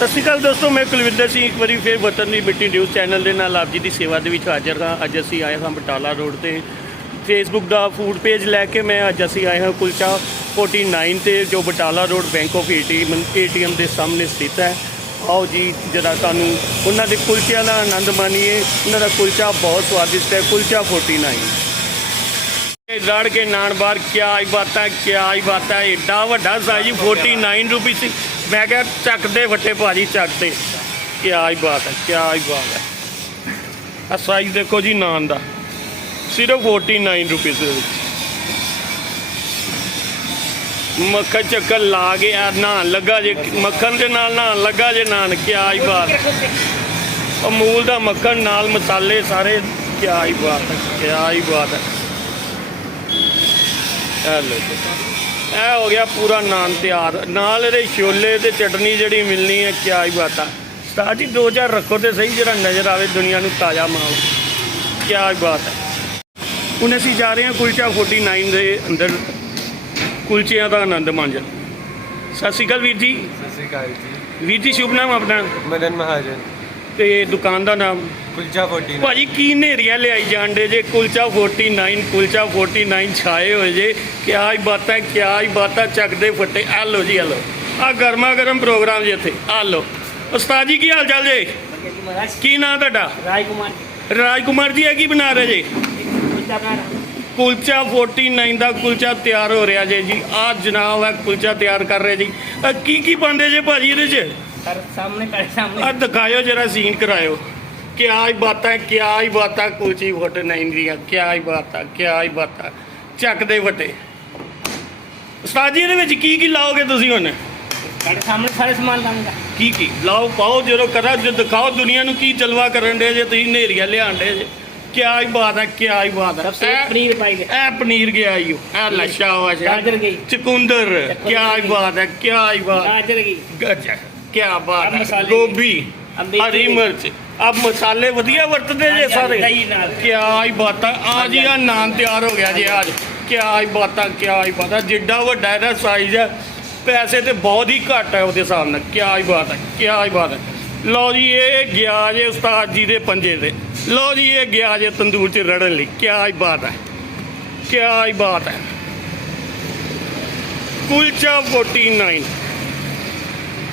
ਸਤਿ ਸ਼੍ਰੀ ਅਕਾਲ ਦੋਸਤੋ, ਮੈਂ ਕੁਲਵਿੰਦਰ ਸਿੰਘ। ਇੱਕ ਵਾਰੀ ਫਿਰ ਵਤਨ ਦੀ ਮਿੱਟੀ ਨਿਊਜ਼ ਚੈਨਲ ਦੇ ਨਾਲ ਆਪ ਜੀ ਦੀ ਸੇਵਾ ਦੇ ਵਿੱਚ ਹਾਜ਼ਰ ਹਾਂ ਅੱਜ ਅਸੀਂ ਆਏ ਹਾਂ ਬਟਾਲਾ ਰੋਡ ਤੇ। ਫੇਸਬੁੱਕ ਦਾ ਫੂਡ ਪੇਜ ਲੈ ਕੇ ਮੈਂ ਅੱਜ ਅਸੀਂ ਆਏ ਹਾਂ ਕੁਲਚਾ 49 ਤੇ, ਜੋ Batala road bank of ATM ATM ਦੇ ਸਾਹਮਣੇ ਸਥਿਤ ਹੈ। ਆਓ ਜੀ, ਜਰਾ ਤੁਹਾਨੂੰ ਉਹਨਾਂ ਦੇ ਕੁਲਚਿਆਂ ਦਾ ਆਨੰਦ ਮਾਣੀਏ। ਉਹਨਾਂ ਦਾ ਕੁਲਚਾ ਬਹੁਤ ਸਵਾਦਿਸ਼ਟ ਹੈ, ਕੁਲਚਾ 49 ਇਹ ਰੜ ਕੇ ਨਾਨ ਬਾਰ ਕਿਆ ਹੀ ਬਾਤਾਂ ਕਿਆ ਹੀ ਬਾਤਾਂ ਏਡਾ ਵੱਡਾ ਸਾਈਜ਼ 49 ਰੁਪਏ ਸੀ। ਮੈਂ ਕਿਹਾ ਚੱਕਦੇ ਵੱਟੇ ਭਾਜੀ ਚੱਕਦੇ ਕਿਆ ਹੀ ਬਾਤ ਹੈ, ਕਿਆ ਹੀ ਬਾਤ ਹੈ। ਆ ਸਾਈਜ਼ ਦੇਖੋ ਜੀ ਨਾਨ ਦਾ। ਸਿਰਫ 49 ਰੁਪਏ ਦੇ ਵਿੱਚ। ਮੱਖਣ ਚੱਕਰ ਲਾ ਕੇ ਆ ਨਾਨ ਲੱਗਾ ਜੇ, ਮੱਖਣ ਦੇ ਨਾਲ ਨਾਨ ਲੱਗਾ ਜੇ ਨਾਨ, ਕਿਆ ਹੀ ਬਾਤ ਅਮੂਲ ਦਾ ਮੱਖਣ, ਨਾਲ ਮਸਾਲੇ ਸਾਰੇ, ਕਿਆ ਹੀ ਬਾਤ ਹੈ, ਕਿਆ ਹੀ ਬਾਤ ਹੈ। ਇਹ ਇਹ ਹੋ ਗਿਆ ਪੂਰਾ ਨਾਨ ਤਿਆਰ। ਨਾਲ ਇਹਦੇ ਛੋਲੇ ਤੇ ਚਟਨੀ ਜਿਹੜੀ ਮਿਲਣੀ ਹੈ ਕਿਆ ਹੀ ਬਾਤ ਆ। ਸਟਾਰ ਜੀ ਦੋ ਚਾਰ ਰੱਖੋ ਤੇ ਸਹੀ ਜਿਹੜਾ ਨਜ਼ਰ ਆਵੇ ਦੁਨੀਆ ਨੂੰ ਤਾਜ਼ਾ ਮਾਲ ਕਿਆ ਹੀ ਬਾਤ ਹੈ ਹੁਣ ਅਸੀਂ ਜਾ ਰਹੇ ਹਾਂ ਕੁਲਚਾ 49 ਦੇ ਅੰਦਰ। ਕੁਲਚਿਆਂ ਦਾ ਆਨੰਦ ਮਾਣਨ। ਸਤਿ ਸ਼੍ਰੀ ਅਕਾਲ ਵੀਰ ਜੀ। ਸਤਿ ਸ਼੍ਰੀ ਅਕਾਲ ਜੀ। ਵੀਰ ਜੀ ਸ਼ੁਭ ਨਾਮ ਆਪਣਾ। ਮਦਨ ਮਹਾਜਨ। ਤੇ ਦੁਕਾਨ ਦਾ ਨਾਮ? ਕੁਲਚਾ 14 ਭਾਜੀ ਕੀ ਨੇਰੀਆਂ ਲਿਆਈ ਜਾਂਦੇ ਜੇ? ਕੁਲਚਾ 49 ਕੁਲਚਾ 49 ਛਾਏ ਹੋਏ ਜੇ। ਕਿਆ ਹੀ ਬਾਤਾਂ ਕਿਆ ਹੀ ਬਾਤਾਂ ਚੱਕਦੇ ਫੱਟੇ। ਆ ਲਓ ਜੀ ਆ ਲਓ। ਆ ਗਰਮਾ ਗਰਮ ਪ੍ਰੋਗਰਾਮ ਜੀ ਇੱਥੇ। ਆ ਲਓ। ਉਸਤਾਦ ਜੀ ਕੀ ਹਾਲ ਚਾਲ ਜੇ ਕੀ ਨਾਂ ਤੁਹਾਡਾ? ਰਾਜ ਕੁਮਾਰ ਰਾਜ ਕੁਮਾਰ ਜੀ ਇਹ ਕੀ ਬਣਾ ਰਹੇ ਜੇ? ਕੁਲਚਾ ਬਣਾ ਕੁਲਚਾ 49 ਦਾ ਕੁਲਚਾ ਤਿਆਰ ਹੋ ਰਿਹਾ ਜੇ ਜੀ। ਆ ਜਨਾਬ ਹੈ ਕੁਲਚਾ ਤਿਆਰ ਕਰ ਰਹੇ ਜੀ। ਕੀ ਕੀ ਪਾਉਂਦੇ ਜੇ ਭਾਜੀ ਇਹਦੇ 'ਚ? ਕਰ ਸਾਹਮਣੇ ਕਰ ਸਾਹਮਣੇ। ਆ ਦਿਖਾਇਓ ਜਰਾ ਸੀਨ ਕਰਾਇਓ। ਕਿਆ ਹੀ ਬਾਤਾਂ ਕਿਆ ਹੀ ਬਾਤਾਂ ਕੁਲਚੀ ਫੁੱਟ ਨਹੀਂ ਦੀਆਂ ਕਿਆ ਹੀ ਬਾਤਾਂ ਕਿਆ ਹੀ ਬਾਤਾਂ। ਚੱਕ ਦੇ ਵੱਟੇ। ਉਸਤਾਦ ਜੀ ਇਹਦੇ ਵਿੱਚ ਕੀ ਕੀ ਲਾਓਗੇ ਤੁਸੀਂ ਹੁਣ? ਕਰ ਸਾਹਮਣੇ ਸਾਰੇ ਸਮਾਨ ਲਾਉਂਗਾ। ਕੀ ਕੀ? ਲਾਓ ਪਾਓ ਜਦੋਂ ਕਰਾ ਜੋ ਦਿਖਾਓ ਦੁਨੀਆ ਨੂੰ ਕੀ ਜਲਵਾ ਕਰਨ ਦੇ ਜੇ ਤੁਸੀਂ ਨੇਰੀਆਂ ਲਿਆਣ ਦੇ ਜੇ। ਕਿਆ ਹੀ ਬਾਤ ਹੈ ਕਿਆ ਹੀ ਬਾਤ ਸਭ ਸੇ ਇਹ- ਪਨੀਰ ਪਾਈਗੇ ਇਹ ਪਨੀਰ ਗਿਆ ਈਓ ਇਹ ਲੱਛਾ ਵਾ ਗਾਜਰ ਗਈ। ਚਕੁੰਦਰ। ਕਿਆ ਹੀ ਬਾਤ ਹੈ ਕਿਆ ਹੀ ਬਾਤ। ਗਾਜਰ ਕੀ ਗਜਾ ਕਿਆ ਬਾਤ ਆਹ ਹੈ ਮਸਾਲੇ ਗੋਭੀ ਹਰੀ ਦੀ। ਮਿਰਚ। ਆ ਮਸਾਲੇ ਵਧੀਆ ਵਰਤਦੇ ਜੇ ਹਾਂਜੀ, ਸਾਰੇ? ਦਹੀਂ ਨਾਲ। ਕਿਆ ਹੀ ਬਾਤਾਂ ਆ ਜੀ ਆ ਨਾਨ ਤਿਆਰ ਹੋ ਗਿਆ ਜੀ ਅੱਜ ਕਿਆ ਹੀ ਬਾਤਾਂ ਕਿਆ ਹੀ ਬਾਤਾਂ। ਜਿੱਡਾ ਵੱਡਾ ਇਹਦਾ ਸਾਈਜ਼ ਹੈ ਪੈਸੇ ਤੇ ਬਹੁਤ ਹੀ ਘੱਟ ਹੈ ਉਹਦੇ ਹਿਸਾਬ ਨਾਲ। ਕਿਆ ਹੀ ਬਾਤ ਹੈ ਕਿਆ ਹੀ ਬਾਤ ਹੈ। ਲਓ ਜੀ ਇਹ ਗਿਆ ਜੇ ਉਸਤਾਦ ਜੀ ਦੇ ਪੰਜੇ ਤੇ। ਲਓ ਜੀ ਇਹ ਗਿਆ ਜੇ ਤੰਦੂਰ 'ਚ ਰੜਨ ਲਈ। ਕਿਆ ਹੀ ਬਾਤ ਹੈ ਕਿਆ ਹੀ ਬਾਤ ਹੈ। ਕੁਲਚਾ 49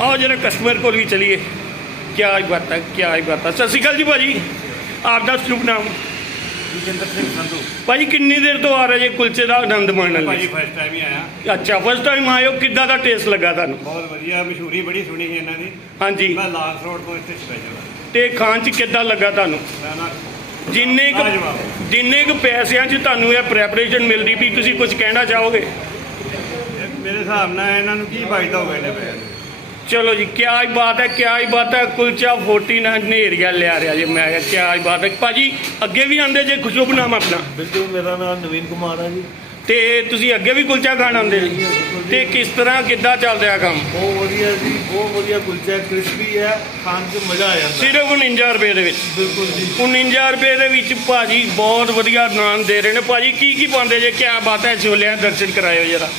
ਆਓ ਜਰਾ ਕਸਟਮਰ ਕੋਲ ਵੀ ਚਲਿਏ। ਕਿਆ ਹੀ ਬਾਤ ਹੈ ਹੀ ਬਾਤ। ਹੈ ਸਤਿ ਸ਼੍ਰੀ ਅਕਾਲ ਜੀ ਭਾਜੀ। ਆਪ ਦਾ ਸ਼ੁਭ ਨਾਮ? ਜੋਗਿੰਦਰ ਸਿੰਘ ਸੰਧੂ। ਭਾਜੀ ਕਿੰਨੀ ਦੇਰ ਤੋਂ ਆ ਰਹੇ ਜੇ ਕੁਲਚੇ ਦਾ ਆਨੰਦ ਮਾਣਨ ਭਾਜੀ ਲਈ? ਫਸਟ ਟਾਈਮ ਹੀ ਆਇਆ। ਅੱਛਾ ਫਸਟ ਟਾਈਮ ਆਇਓ। ਕਿੱਦਾਂ ਦਾ ਟੇਸਟ ਲੱਗਾ ਤੁਹਾਨੂੰ? ਬਹੁਤ ਵਧੀਆ ਮਸ਼ਹੂਰੀ ਬੜੀ ਸੁਣੀ ਸੀ ਇਹਨਾਂ ਦੀ। ਹਾਂਜੀ। ਮੈਂ ਲਾਸ ਰੋਡ ਤੋਂ ਇੱਥੇ ਸਪੈਸ਼ਲ ਤੇ ਖਾਣ ਚ ਕਿੱਦਾਂ ਲੱਗਾ ਤੁਹਾਨੂੰ? ਨਾ ਜਿੰਨੇ ਕੁ। ਜਿੰਨੇ ਕੁ ਪੈਸਿਆਂ 'ਚ ਤੁਹਾਨੂੰ ਇਹ ਪ੍ਰੈਪਰੇਸ਼ਨ ਮਿਲਦੀ ਵੀ ਤੁਸੀਂ ਕੁਝ ਕਹਿਣਾ ਚਾਹੋਗੇ? ਮੇਰੇ ਹਿਸਾਬ ਨਾਲ ਇਹਨਾਂ ਨੂੰ ਕੀ ਫਾਇਦਾ ਹੋਗਾ ਇਹਨੇ ਪੈਸੇ? ਚਲੋ ਜੀ ਕਿਆ ਹੀ ਬਾਤ ਹੈ ਕਿਆ ਹੀ ਬਾਤ ਹੈ ਕੁਲਚਾ 49 ਹਨੇਰੀਆ ਲਿਆ ਰਿਹਾ ਜੀ ਮੈਂ ਕਿਹਾ ਕਿਆ ਹੀ ਬਾਤ ਹੈ। ਭਾਜੀ ਅੱਗੇ ਵੀ ਆਂਦੇ ਜੇ ਸ਼ੁਭ ਨਾਮ ਆਪਣਾ। ਬਿਲਕੁਲ ਮੇਰਾ ਨਾਮ ਨਵੀਨ ਕੁਮਾਰ ਹੈ ਜੀ। ਤੇ ਤੁਸੀਂ ਅੱਗੇ ਵੀ ਕੁਲਚਾ ਖਾਣ ਆਉਂਦੇ ਜੀ ਤੇ ਕਿਸ ਤਰ੍ਹਾਂ ਕਿੱਦਾਂ ਚੱਲ ਰਿਹਾ ਕੰਮ? ਬਹੁਤ ਵਧੀਆ ਜੀ ਬਹੁਤ ਵਧੀਆ ਕੁਲਚਾ ਕ੍ਰਿਸਪੀ ਹੈ ਖਾਣ 'ਚ ਮਜ਼ਾ ਆ ਜਾਂਦਾ। ਸਿਰਫ 49 ਰੁਪਏ ਦੇ ਵਿੱਚ? ਬਿਲਕੁਲ ਜੀ। 49 ਰੁਪਏ ਦੇ ਵਿੱਚ ਭਾਜੀ ਬਹੁਤ ਵਧੀਆ ਨਾਨ ਦੇ ਰਹੇ ਨੇ। ਭਾਜੀ ਕੀ ਕੀ ਪਾਉਂਦੇ ਜੇ? ਕਿਆ ਬਾਤ ਹੈ ਛੋਲਿਆਂ ਦੇ ਦਰਸ਼ਨ ਕਰਾਇਓ ਜਰਾ।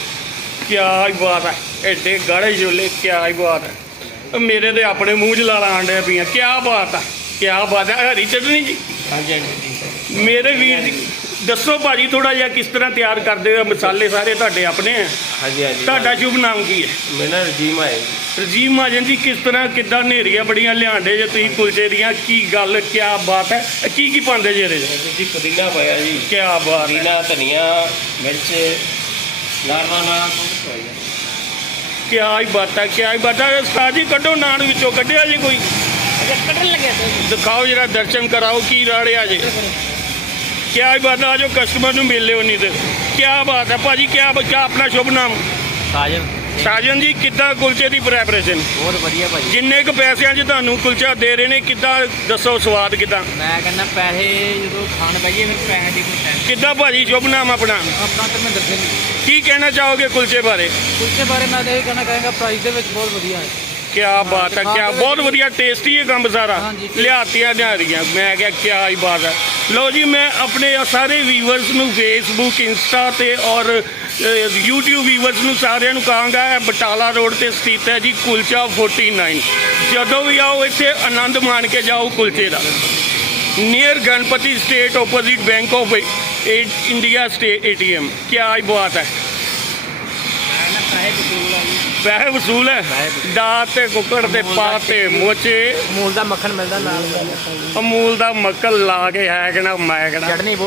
ਕਿਆ ਬਾਤ ਹੈ। ਐਡੇ ਗਾੜੇ ਛੋਲੇ ਕਿਆ ਹੀ ਬਾਤ ਹੈ। ਮੇਰੇ ਤੇ ਆਪਣੇ ਮੂੰਹ 'ਚ ਲਾਲਾ ਆਂਡੇ ਪਈਆਂ ਕਿਆ ਬਾਤ ਹੈ ਕਿਆ ਬਾਤ ਹੈ ਹਰੀ ਚਟਨੀ ਜੀ। ਹਾਂਜੀ ਹਾਂਜੀ ਮੇਰੇ ਵੀਰ ਜੀ ਦੱਸੋ ਭਾਜੀ ਥੋੜਾ ਜਿਹਾ ਕਿਸ ਤਰ੍ਹਾਂ ਤਿਆਰ ਕਰਦੇ ਹੋ ਮਸਾਲੇ ਸਾਰੇ ਤੁਹਾਡੇ ਆਪਣੇ ਹੈ ਹਾਂਜੀ ਹਾਂਜੀ ਤੁਹਾਡਾ ਸ਼ੁਭ ਨਾਮ ਕੀ ਹੈ? ਮੇਰਾ ਰਜੀਮ ਹੈ ਰਜੀਵ ਮਾਜਨ ਜੀ ਕਿਸ ਤਰ੍ਹਾਂ ਕਿੱਦਾਂ ਨੇਰੀਆਂ ਬੜੀਆਂ ਲਿਆਂਡੇ ਜੇ ਤੁਸੀਂ ਕੁਲਚੇ ਦੀਆਂ ਕੀ ਗੱਲ ਕਿਆ ਬਾਤ ਹੈ? ਕੀ ਕੀ ਪਾਉਂਦੇ ਜੇ ਇਹਦੇ ਜੀ ਪੁਦੀਨਾ ਪਾਇਆ ਜੀ। ਕਿਆ ਬਾਤ ਪੁਦੀਨਾ ਧਨੀਆ ਮਿਰਚ ਨਾਰਮਾਨਾ ਕਿਆ ਹੀ ਬਾਤ ਹੈ ਕਿਆ ਹੀ ਬਾਤ ਹੈ ਉਸਤਾਦ ਜੀ ਕੱਢੋ ਨਾਨ ਵਿੱਚੋਂ ਕੱਢਿਆ ਜੀ ਕੋਈ? ਕੱਢਣ ਲੱਗਿਆ ਤਾਂ ਦਿਖਾਓ ਜਰਾ ਦਰਸ਼ਨ ਕਰਾਓ ਕੀ ਰਾੜਿਆ ਜੇ। ਕਿਆ ਹੀ ਬਾਤ ਹੈ ਜੋ ਕਸਟਮਰ ਨੂੰ ਮਿਲ ਲਿਓ ਨਹੀਂ ਤੇ। ਕਿਆ ਬਾਤ ਹੈ ਭਾਜੀ ਕਿਆ ਕਿਆ ਆਪਣਾ ਸ਼ੁਭ ਨਾਮ? ਸਾਜਨ। ਸਾਜਨ ਜੀ ਕਿੱਦਾਂ ਕੁਲਚੇ ਦੀ ਪ੍ਰੈਪਰੇਸ਼ਨ ਬਹੁਤ ਵਧੀਆ ਭਾਜੀ। ਜਿੰਨੇ ਕੁ ਪੈਸਿਆਂ 'ਚ ਤੁਹਾਨੂੰ ਕੁਲਚਾ ਦੇ ਰਹੇ ਨੇ? ਕਿੱਦਾਂ ਦੱਸੋ ਸਵਾਦ ਕਿੱਦਾਂ? ਮੈਂ ਕਹਿੰਦਾ ਪੈਸੇ ਜਦੋਂ ਖਾਣ ਬਈਏ ਫਿਰ ਪੈਸੇ ਦੀ ਕੋਈ ਟੈਨਸ਼ਨ ਕਿੱਦਾਂ ਭਾਜੀ ਸ਼ੁਭ ਨਾਮ ਆਪਣਾ? ਆਪਣਾ ਧਰਮਿੰਦਰ ਸਿੰਘ ਕੀ ਕਹਿਣਾ ਚਾਹੋਗੇ ਕੁਲਚੇ ਬਾਰੇ? ਕੁਲਚੇ ਬਾਰੇ ਮੈਂ ਤਾਂ ਇਹ ਕਹਿਣਾ ਚਾਹਾਂਗਾ ਪ੍ਰਾਈਸ ਦੇ ਵਿੱਚ ਬਹੁਤ ਵਧੀਆ ਹੈ। ਕਿਆ ਬਾਤ ਹੈ ਕਿਆ ਬਹੁਤ ਵਧੀਆ ਟੇਸਟੀ ਹੈ ਕੰਮ ਸਾਰਾ। ਲਿਆਤੀਆਂ ਲਿਆਰੀਆਂ ਮੈਂ ਕਿਹਾ ਕਿਆ ਹੀ ਬਾਤ ਹੈ। ਲਓ ਜੀ ਮੈਂ ਆਪਣੇ ਸਾਰੇ ਵੀਵਰਸ ਨੂੰ ਫੇਸਬੁੱਕ ਇੰਸਟਾ ਤੇ ਔਰ YouTube ਵੀਵਰਸ ਨੂੰ ਸਾਰਿਆਂ ਨੂੰ ਕਹਾਂਗਾ ਇਹ ਬਟਾਲਾ ਰੋਡ ਤੇ ਸਥਿਤ ਹੈ ਜੀ ਕੁਲਚਾ 49 ਜਦੋਂ ਵੀ ਆਓ ਇੱਥੇ ਆਨੰਦ ਮਾਣ ਕੇ ਜਾਓ ਕੁਲਚੇ ਦਾ। Near Ganpati state opposite bank of India state ATM ਕੀ ਹੀ ਬਾਤ ਹੈ। ਪੈਸੇ ਵਸੂਲ ਹੈ। ਦਾਤ ਤੇ ਕੁੱਕੜ ਤੇ ਪਾ ਤੇ ਮੋਚੇ। ਮੂਲ ਦਾ ਮੱਖਣ ਮਿਲਦਾ ਨਾਲ। ਅਮੂਲ ਦਾ ਮੱਕਲ ਲਾ ਕੇ ਹੈ ਕਿ ਨਾ ਮੈਂ ਕਿਹੜਾ। ਚਟਨੀ ਬਹੁਤ